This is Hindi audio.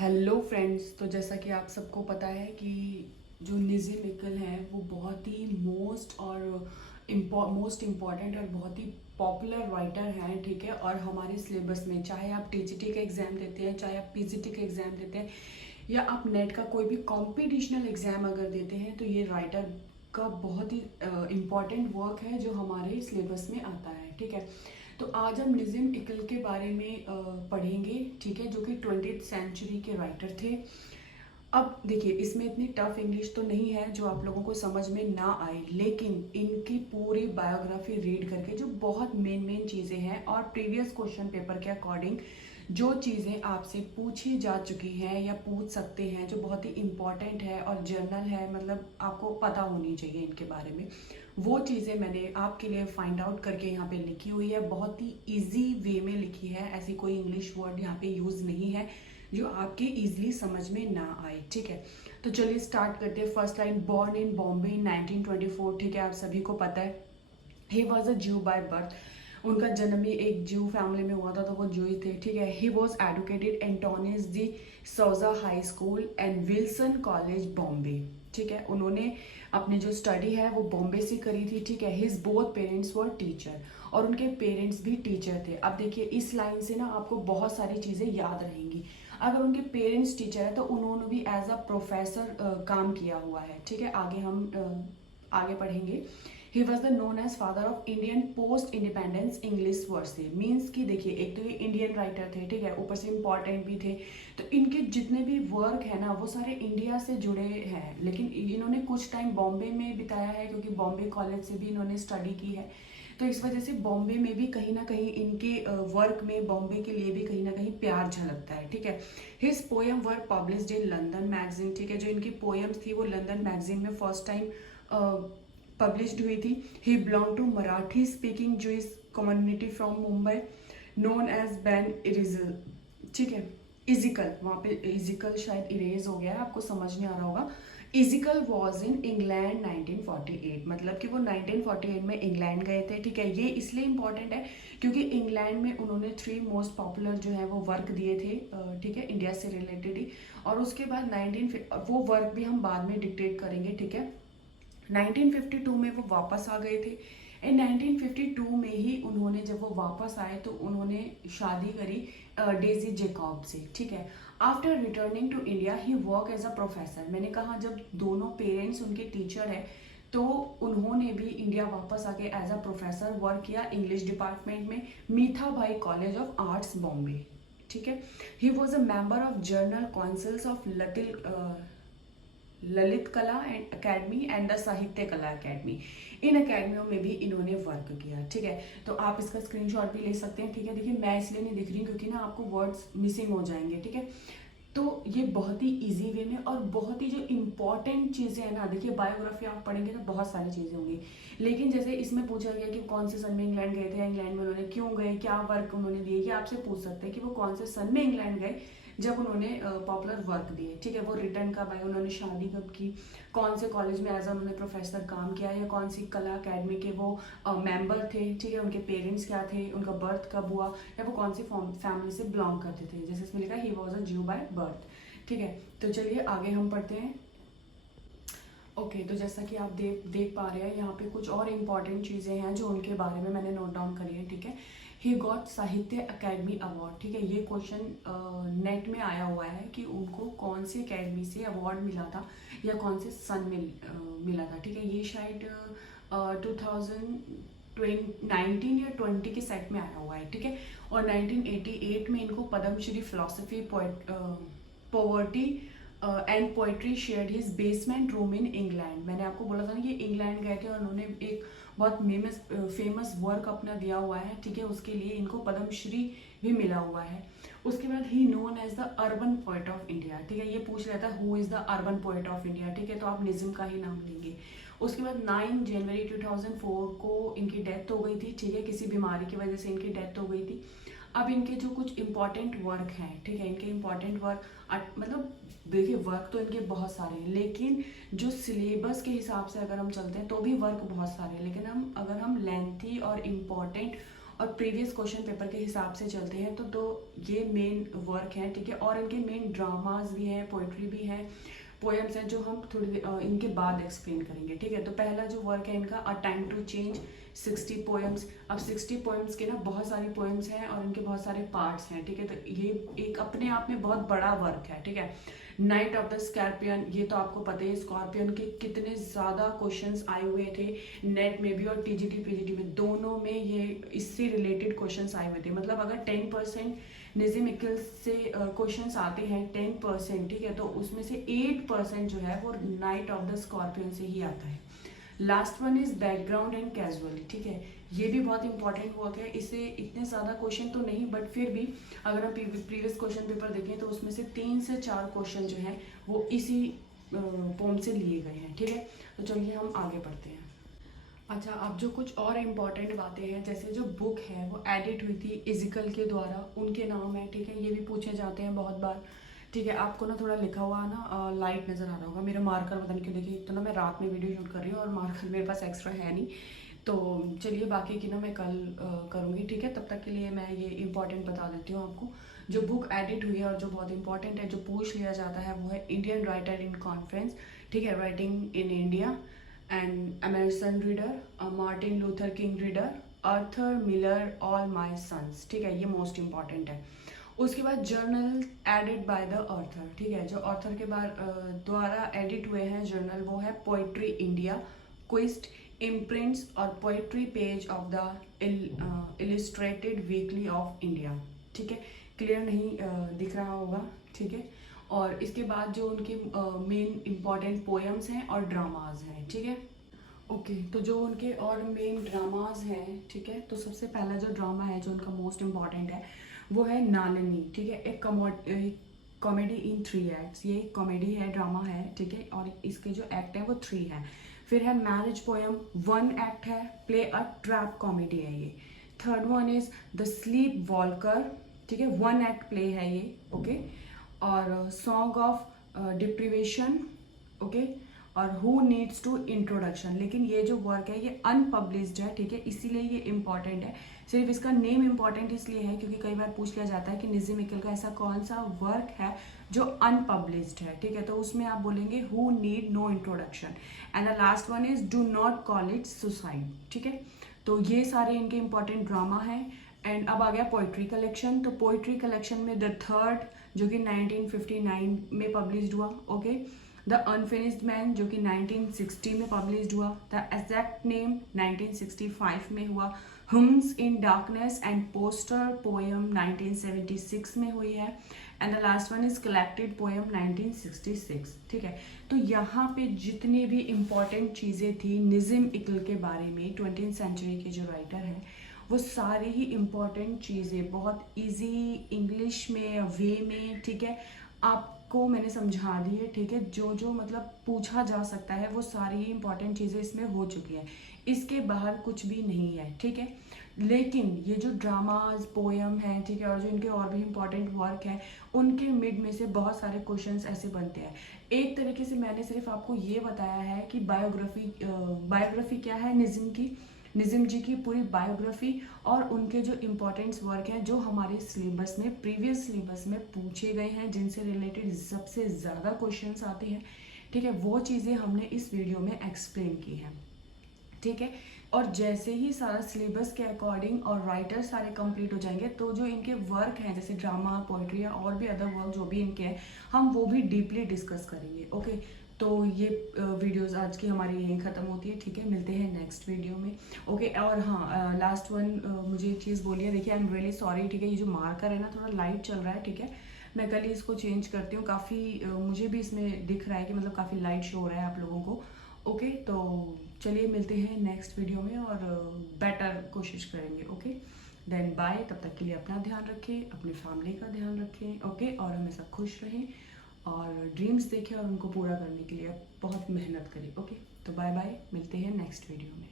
Hello friends. तो जैसा कि आप सबको पता है कि जो निज़िम इकल है वो बहुत ही मोस्ट इम्पॉर्टेंट और बहुत ही पॉपुलर राइटर हैं, ठीक है। और हमारे सिलेबस में चाहे आप टीजीटी का एग्ज़ाम देते हैं, चाहे आप पीजीटी का एग्ज़ाम देते हैं, या आप नेट का कोई भी कॉम्पिटिशनल एग्ज़ाम अगर देते हैं, तो ये राइटर का बहुत ही इम्पॉर्टेंट वर्क है जो हमारे सिलेबस में आता है, ठीक है। तो आज हम निज़िम इकल के बारे में पढ़ेंगे, ठीक है, जो कि 20th सेंचुरी के राइटर थे। अब देखिए, इसमें इतनी टफ इंग्लिश तो नहीं है जो आप लोगों को समझ में ना आए, लेकिन इनकी पूरी बायोग्राफी रीड करके जो बहुत मेन चीज़ें हैं और प्रीवियस क्वेश्चन पेपर के अकॉर्डिंग जो चीज़ें आपसे पूछी जा चुकी हैं या पूछ सकते हैं, जो बहुत ही इम्पॉर्टेंट है और जर्नल है, मतलब आपको पता होनी चाहिए इनके बारे में, वो चीज़ें मैंने आपके लिए फाइंड आउट करके यहाँ पे लिखी हुई है। बहुत ही इजी वे में लिखी है, ऐसी कोई इंग्लिश वर्ड यहाँ पे यूज़ नहीं है जो आपके इजीली समझ में ना आए, ठीक है। तो चलिए स्टार्ट करते हैं। First line, born in Bombay in 1924, ठीक है, आप सभी को पता है। ही वॉज अ ज्यू बाय बर्थ, उनका जन्म ही एक ज्यू फैमिली में हुआ था, तो वो ज्यू ही थे, ठीक है। He was educated Antonis the Souza high school and Wilson college Bombay, ठीक है। उन्होंने अपनी जो स्टडी है वो बॉम्बे से करी थी, ठीक है। His both parents were teacher, और उनके पेरेंट्स भी टीचर थे। अब देखिए, इस लाइन से ना आपको बहुत सारी चीज़ें याद रहेंगी। अगर उनके पेरेंट्स टीचर है तो उन्होंने भी एज अ प्रोफेसर काम किया हुआ है, ठीक है। आगे हम आगे पढ़ेंगे। He was the known as father of Indian post independence English verse, means कि देखिए, एक तो ये इंडियन राइटर थे, ठीक है, ऊपर से इम्पॉर्टेंट भी थे। तो इनके जितने भी वर्क है ना वो सारे इंडिया से जुड़े हैं, लेकिन इन्होंने कुछ टाइम बॉम्बे में बिताया है क्योंकि बॉम्बे कॉलेज से भी इन्होंने स्टडी की है। तो इस वजह से बॉम्बे में भी कहीं ना कहीं इनके वर्क में बॉम्बे के लिए भी कहीं ना कहीं प्यार झलकता है, ठीक है। His poem work published in London magazine, ठीक है। जो इनकी पोएम्स थी वो लंदन मैगजीन में फर्स्ट टाइम पब्लिश्ड हुई थी। He belong to Marathi speaking Jewish community from Mumbai known as Bene Israel, ठीक है। इजिकल, वहाँ पे इजिकल शायद इरेज हो गया है, आपको समझ नहीं आ रहा होगा। इजिकल वॉज इन इंग्लैंड 1948, मतलब कि वो 1948 में इंग्लैंड गए थे, ठीक है। ये इसलिए इंपॉर्टेंट है क्योंकि इंग्लैंड में उन्होंने 3 मोस्ट पॉपुलर जो है वो वर्क दिए थे, ठीक है, इंडिया से रिलेटेड ही। और उसके बाद 19 वो वर्क भी हम बाद में डिक्टेट करेंगे, ठीक है। 1952 में वो वापस आ गए थे। एंड 1952 में ही उन्होंने, जब वो वापस आए तो उन्होंने शादी करी डेजी जेकॉब से, ठीक है। After returning to India he work as a professor, मैंने कहा जब दोनों पेरेंट्स उनके टीचर है तो उन्होंने भी इंडिया वापस आके एज अ प्रोफेसर वर्क किया इंग्लिश डिपार्टमेंट में, मीठा भाई कॉलेज ऑफ आर्ट्स बॉम्बे, ठीक है। He was a member of journal councils of Lalit कला एंड अकेडमी एंड द साहित्य कला अकेडमी, इन अकेडमियों में भी इन्होंने वर्क किया, ठीक है। तो आप इसका स्क्रीनशॉट भी ले सकते हैं, ठीक है। देखिए, मैं इसलिए नहीं दिख रही क्योंकि ना आपको वर्ड्स मिसिंग हो जाएंगे, ठीक है। तो ये बहुत ही इजी वे में और बहुत ही जो इम्पॉर्टेंट चीज़ें हैं ना, देखिए बायोग्राफी आप पढ़ेंगे तो बहुत सारी चीज़ें होंगी, लेकिन जैसे इसमें पूछा गया कि कौन से सन में इंग्लैंड गए थे, इंग्लैंड में उन्होंने क्यों गए, क्या वर्क उन्होंने दिए, ये आपसे पूछ सकते हैं कि वो कौन से सन में इंग्लैंड गए जब उन्होंने पॉपुलर वर्क दिए, ठीक है। वो रिटर्न कब आए, उन्होंने शादी कब की, कौन से कॉलेज में एज अ उन्होंने प्रोफेसर काम किया, या कौन सी कला अकेडमी के वो मेंबर थे, ठीक है। उनके पेरेंट्स क्या थे, उनका बर्थ कब हुआ, या वो कौन सी फैमिली से बिलोंग करते थे, जैसे इसमें लिखा ही वॉज अ ज्यू बाय बर्थ, ठीक है। तो चलिए आगे हम पढ़ते हैं। ओके, तो जैसा कि आप देख पा रहे हैं, यहाँ पे कुछ और इम्पॉर्टेंट चीज़ें हैं जो उनके बारे में मैंने नोट डाउन करी है, ठीक है। ही गॉट साहित्य अकेडमी अवार्ड, ठीक है। ये क्वेश्चन नेट में आया हुआ है कि उनको कौन सी अकेडमी से अवार्ड मिला था या कौन से सन में मिला था, ठीक है। ये शायद 2019 या 20 के सेट में आया हुआ है, ठीक है। और 1988 में इनको Padma Shri philosophy poverty and poetry shared his basement room in England, मैंने आपको बोला था ना कि इंग्लैंड गए थे और उन्होंने एक बहुत फेमस वर्क अपना दिया हुआ है, ठीक है। उसके लिए इनको पद्मश्री भी मिला हुआ है। उसके बाद he known as the urban poet of India, ठीक है। ये पूछ रहा था who is the urban poet of India, ठीक है, तो आप निज़िम का ही नाम लेंगे। उसके बाद 9 जनवरी 2004 को इनकी डेथ हो गई थी, ठीक है, किसी बीमारी की वजह से इनकी डेथ हो गई थी। अब इनके जो कुछ इंपॉर्टेंट वर्क हैं, ठीक है, इनके इंपॉर्टेंट वर्क, मतलब देखिए वर्क तो इनके बहुत सारे हैं, लेकिन जो सिलेबस के हिसाब से अगर हम चलते हैं तो भी वर्क बहुत सारे हैं, लेकिन अगर हम लेंथी और इम्पॉर्टेंट और प्रीवियस क्वेश्चन पेपर के हिसाब से चलते हैं तो ये मेन वर्क हैं, ठीक है। और इनके मेन ड्रामाज भी हैं, पोइट्री भी हैं, पोएम्स हैं, जो हम थोड़ी इनके बाद एक्सप्लेन करेंगे, ठीक है। तो पहला जो वर्क है इनका, a time to change, 60 poems. अब 60 पोएम्स के ना बहुत सारी पोएम्स हैं और इनके बहुत सारे पार्ट्स हैं, ठीक है। तो ये एक अपने आप में बहुत बड़ा वर्क है, ठीक है। नाइट ऑफ द स्कॉर्पियन, ये तो आपको पता है स्कॉर्पियन के कितने ज़्यादा क्वेश्चंस आए हुए थे नेट में भी और टीजीटी पीजीटी में, दोनों में ये इससे रिलेटेड क्वेश्चंस आए हुए थे। मतलब अगर 10% निज़िम इक्कल से क्वेश्चंस आते हैं 10%, ठीक है, तो उसमें से 8% जो है वो नाइट ऑफ द स्कॉर्पियन से ही आता है। Last one is background and casually, ठीक है। ये भी बहुत इंपॉर्टेंट वर्क है, इससे इतने ज़्यादा क्वेश्चन तो नहीं, बट फिर भी अगर हम प्रीवियस क्वेश्चन पेपर देखें तो उसमें से 3 से 4 क्वेश्चन जो हैं वो इसी पोम से लिए गए हैं, ठीक है। तो चलिए हम आगे बढ़ते हैं। अच्छा, अब जो कुछ और इम्पॉर्टेंट बातें हैं, जैसे जो बुक है वो एडिट हुई थी इजिकल के द्वारा, उनके नाम है, ठीक है। ये भी पूछे जाते हैं बहुत बार, ठीक है। आपको ना थोड़ा लिखा हुआ ना लाइट नज़र आ रहा होगा, मेरा मार्कर पता नहीं क्यों, देखिए तो ना मैं रात में वीडियो शूट कर रही हूँ और मार्कर मेरे पास एक्स्ट्रा है नहीं, तो चलिए बाकी की ना मैं कल करूँगी, ठीक है। तब तक के लिए मैं ये इंपॉर्टेंट बता देती हूँ आपको। जो बुक एडिट हुई है और जो बहुत इंपॉर्टेंट है, जो पूछ लिया जाता है, वो है इंडियन राइटर इन कॉन्फ्रेंस, ठीक है, writing in India and American reader, Martin Luther King reader, Arthur Miller, all my sons, ठीक है, ये मोस्ट इंपॉर्टेंट है। उसके बाद journal edit by the author, ठीक है। जो ऑथर के बाद द्वारा एडिट हुए हैं जर्नल, वो है पोइट्री इंडिया, क्विस्ट, इम्प्रिंट्स और poetry page of the illustrated weekly off India, ठीक है। क्लियर नहीं दिख रहा होगा, ठीक है। और इसके बाद जो उनके मेन इम्पॉर्टेंट पोएम्स हैं और ड्रामाज हैं, ठीक है। ओके, तो जो उनके और मेन ड्रामाज हैं, ठीक है, तो सबसे पहला जो ड्रामा है जो उनका मोस्ट इम्पॉर्टेंट है वो है नालनी, ठीक है। एक कॉमेडी इन 3 एक्ट्स, ये कॉमेडी है, ड्रामा है, ठीक है। और इसके जो एक्ट है वो 3 है। फिर है मैरिज पोएम, 1 एक्ट है, प्ले अ ट्रैप कॉमेडी है ये। Third one is the sleep Volker, ठीक है, 1 एक्ट प्ले है ये, ओके। और सॉन्ग ऑफ डिप्रीवेशन, ओके। और हु नीड्स टू इंट्रोडक्शन, लेकिन ये जो वर्क है ये अनपब्लिश्ड है, ठीक है, इसीलिए ये इंपॉर्टेंट है। सिर्फ इसका नेम इंपॉर्टेंट इसलिए है क्योंकि कई बार पूछ लिया जाता है कि निज़िम इक्कल का ऐसा कौन सा वर्क है जो अनपब्लिश्ड है, ठीक है। तो उसमें आप बोलेंगे who need no introduction. And the last one is do not call it suicide, ठीक है। तो ये सारे इनके इंपॉर्टेंट ड्रामा हैं। एंड अब आ गया पोइट्री कलेक्शन। तो पोइट्री कलेक्शन में द थर्ड, जो कि 1959 में पब्लिश्ड हुआ, ओके। द अनफिनिश्ड मैन, जो कि 1960 में पब्लिश्ड हुआ। द एग्जैक्ट नेम 1965 में हुआ। Hums in darkness and poster poem 1976 में हुई है। And the last one is collected poem 1966, ठीक है। तो यहाँ पे जितनी भी इम्पॉर्टेंट चीज़ें थी निज़िम इक्कल के बारे में, 20th सेंचुरी के जो राइटर हैं, वो सारी ही इम्पॉर्टेंट चीज़ें बहुत इजी इंग्लिश में वे में, ठीक है, आपको मैंने समझा दी है, ठीक है। जो जो मतलब पूछा जा सकता है वो सारी ही इंपॉर्टेंट चीज़ें इसमें हो चुकी है, इसके बाहर कुछ भी नहीं है, ठीक है। लेकिन ये जो ड्रामाज पोएम है, ठीक है, और जो इनके और भी इम्पॉर्टेंट वर्क है, उनके मिड में से बहुत सारे क्वेश्चंस ऐसे बनते हैं। एक तरीके से मैंने सिर्फ आपको ये बताया है कि बायोग्राफी क्या है निज़िम जी की पूरी बायोग्राफी और उनके जो इम्पोर्टेंट्स वर्क हैं जो हमारे सिलेबस में, प्रीवियस सिलेबस में पूछे गए हैं, जिनसे रिलेटेड सबसे ज़्यादा क्वेश्चंस आते हैं, ठीक है, वो चीज़ें हमने इस वीडियो में एक्सप्लेन की हैं, ठीक है। और जैसे ही सारा सिलेबस के अकॉर्डिंग और राइटर सारे कंप्लीट हो जाएंगे तो जो इनके वर्क हैं जैसे ड्रामा, पोइट्री और भी अदर वर्क जो भी इनके हैं, हम वो भी डीपली डिस्कस करेंगे, ओके। तो ये वीडियोस आज की हमारी यहीं ख़त्म होती है, ठीक है। मिलते हैं नेक्स्ट वीडियो में, ओके। और हाँ, लास्ट वन मुझे एक चीज़ बोलिए, देखिए आई एम रियली सॉरी, ठीक है, ये जो मार्कर है ना थोड़ा लाइट चल रहा है, ठीक है। मैं कल ही इसको चेंज करती हूँ, काफ़ी मुझे भी इसमें दिख रहा है कि मतलब काफ़ी लाइट शो हो रहा है आप लोगों को, ओके। तो चलिए मिलते हैं नेक्स्ट वीडियो में और बेटर कोशिश करेंगे, ओके। देन बाय, तब तक के लिए अपना ध्यान रखें, अपनी फैमिली का ध्यान रखें, ओके। और हमेशा खुश रहें और ड्रीम्स देखें और उनको पूरा करने के लिए बहुत मेहनत करें, ओके। तो बाय बाय, मिलते हैं नेक्स्ट वीडियो में।